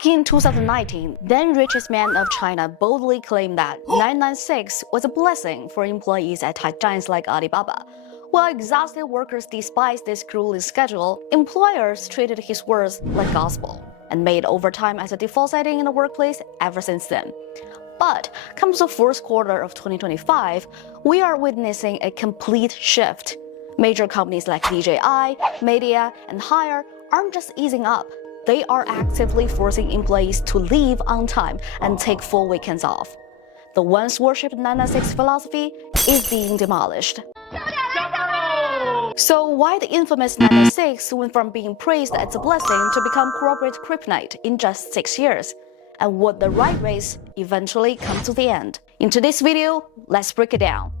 Back in 2019, then richest man of China boldly claimed that 996 was a blessing for employees at tech giants like Alibaba. While exhausted workers despised this grueling schedule, employers treated his words like gospel and made overtime as a default setting in the workplace ever since then. But comes the fourth quarter of 2025, we are witnessing a complete shift. Major companies like DJI, Media, and Haier aren't just easing up. They are actively forcing employees to leave on time and take full weekends off. The once worshipped 996 philosophy is being demolished. So why the infamous 996 went from being praised as a blessing to become corporate kryptonite in just 6 years? And would the right race eventually come to the end? In today's video, let's break it down.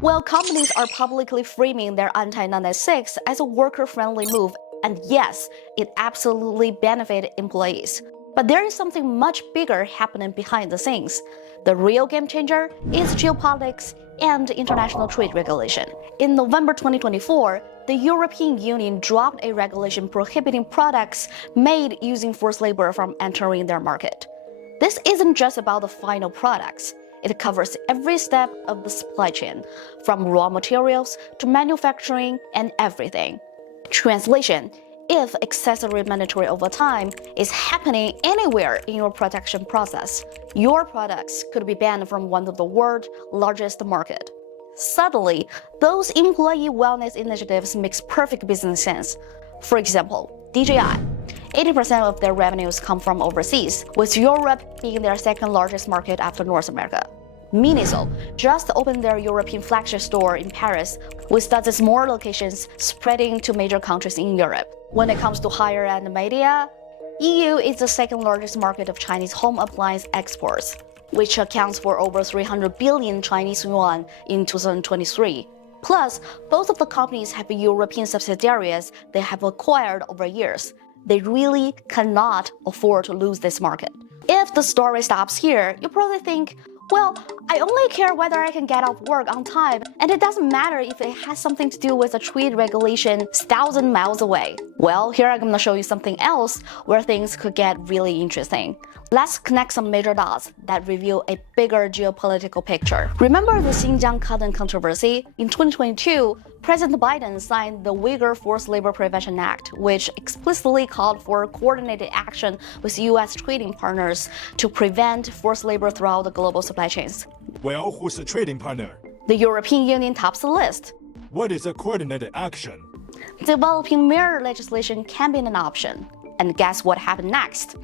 Well, companies are publicly framing their anti-996 as a worker-friendly move, and yes, it absolutely benefited employees. But there is something much bigger happening behind the scenes. The real game changer is geopolitics and international trade regulation. In November 2024, the European Union dropped a regulation prohibiting products made using forced labor from entering their market. This isn't just about the final products. It covers every step of the supply chain, from raw materials to manufacturing and everything. Translation: if accessory mandatory overtime is happening anywhere in your production process, your products could be banned from one of the world's largest markets. Suddenly, those employee wellness initiatives make perfect business sense. For example, DJI. 80% of their revenues come from overseas, with Europe being their second largest market after North America. Miniso just opened their European flagship store in Paris, with dozens more locations spreading to major countries in Europe. When it comes to Haier and Media, EU is the second largest market of Chinese home appliance exports, which accounts for over 300 billion Chinese yuan in 2023. Plus, both of the companies have European subsidiaries they have acquired over years. They really cannot afford to lose this market. If the story stops here, you probably think, well, I only care whether I can get off work on time, and it doesn't matter if it has something to do with a trade regulation 1,000 miles away. Well, here I'm gonna show you something else where things could get really interesting. Let's connect some major dots that reveal a bigger geopolitical picture. Remember the Xinjiang cotton controversy? In 2022, President Biden signed the Uyghur Forced Labor Prevention Act, which explicitly called for coordinated action with U.S. trading partners to prevent forced labor throughout the global supply chains. Well, who's the trading partner? The European Union tops the list. What is a coordinated action? Developing mirror legislation can be an option. And guess what happened next?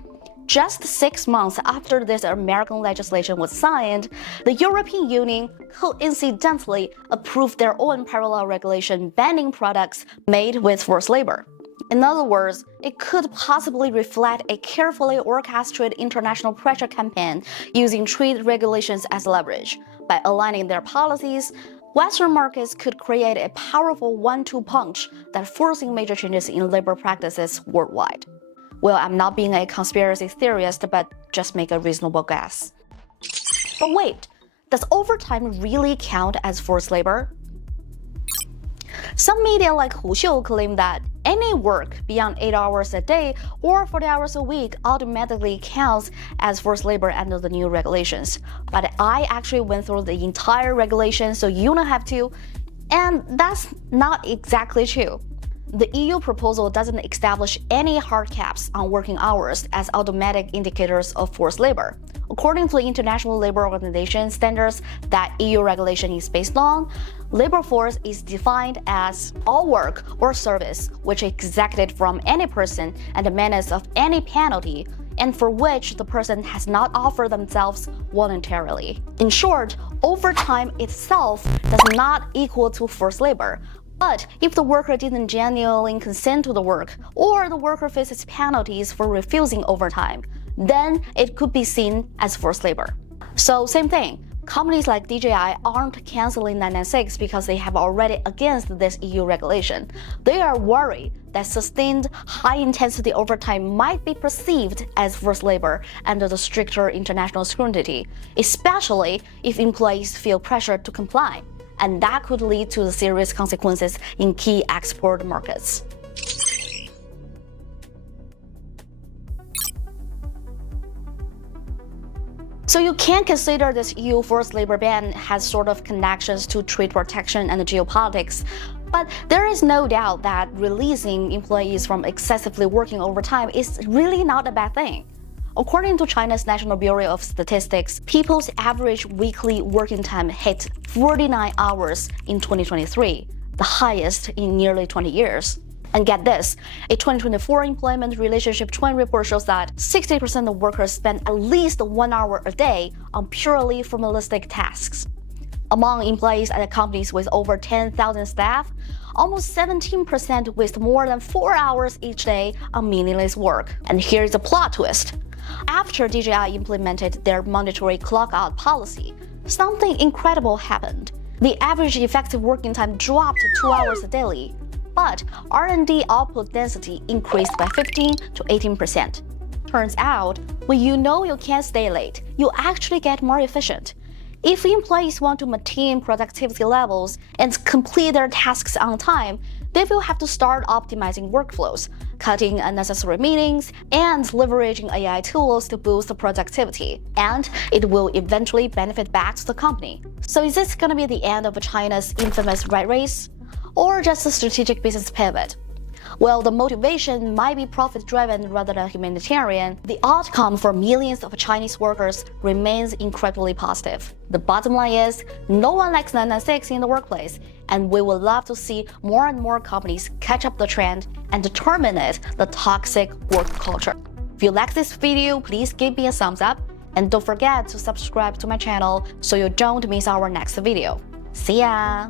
Just 6 months after this American legislation was signed, the European Union coincidentally approved their own parallel regulation banning products made with forced labor. In other words, it could possibly reflect a carefully orchestrated international pressure campaign using trade regulations as leverage. By aligning their policies, Western markets could create a powerful one-two punch that forcing major changes in labor practices worldwide. Well, I'm not being a conspiracy theorist, but just make a reasonable guess. But wait, does overtime really count as forced labor? Some media like Huxiu claim that any work beyond 8 hours a day or 40 hours a week automatically counts as forced labor under the new regulations. But I actually went through the entire regulation, so you don't have to, and that's not exactly true. The EU proposal doesn't establish any hard caps on working hours as automatic indicators of forced labor. According to the International Labour Organization standards that EU regulation is based on, labor force is defined as all work or service which is exacted from any person at the menace of any penalty and for which the person has not offered themselves voluntarily. In short, overtime itself does not equal to forced labor. But if the worker didn't genuinely consent to the work, or the worker faces penalties for refusing overtime, then it could be seen as forced labor. So same thing, companies like DJI aren't canceling 996 because they have already against this EU regulation. They are worried that sustained high-intensity overtime might be perceived as forced labor under the stricter international scrutiny, especially if employees feel pressured to comply. And that could lead to serious consequences in key export markets. So you can consider this EU forced labor ban has sort of connections to trade protection and geopolitics. But there is no doubt that releasing employees from excessively working overtime is really not a bad thing. According to China's National Bureau of Statistics, people's average weekly working time hit 49 hours in 2023, the highest in nearly 20 years. And get this, a 2024 employment relationship trend report shows that 60% of workers spend at least 1 hour a day on purely formalistic tasks. Among employees at companies with over 10,000 staff, almost 17% waste more than 4 hours each day on meaningless work. And here's the plot twist. After DJI implemented their mandatory clock-out policy, something incredible happened. The average effective working time dropped 2 hours daily, but R&D output density increased by 15 to 18%. Turns out, when you know you can't stay late, you actually get more efficient. If employees want to maintain productivity levels and complete their tasks on time, they will have to start optimizing workflows, cutting unnecessary meetings, and leveraging AI tools to boost productivity. And it will eventually benefit back to the company. So is this going to be the end of China's infamous rat race? Or just a strategic business pivot? Well, the motivation might be profit-driven rather than humanitarian. The outcome for millions of Chinese workers remains incredibly positive. The bottom line is, no one likes 996 in the workplace, and we would love to see more and more companies catch up the trend and terminate the toxic work culture. If you like this video, please give me a thumbs up, and don't forget to subscribe to my channel so you don't miss our next video. See ya!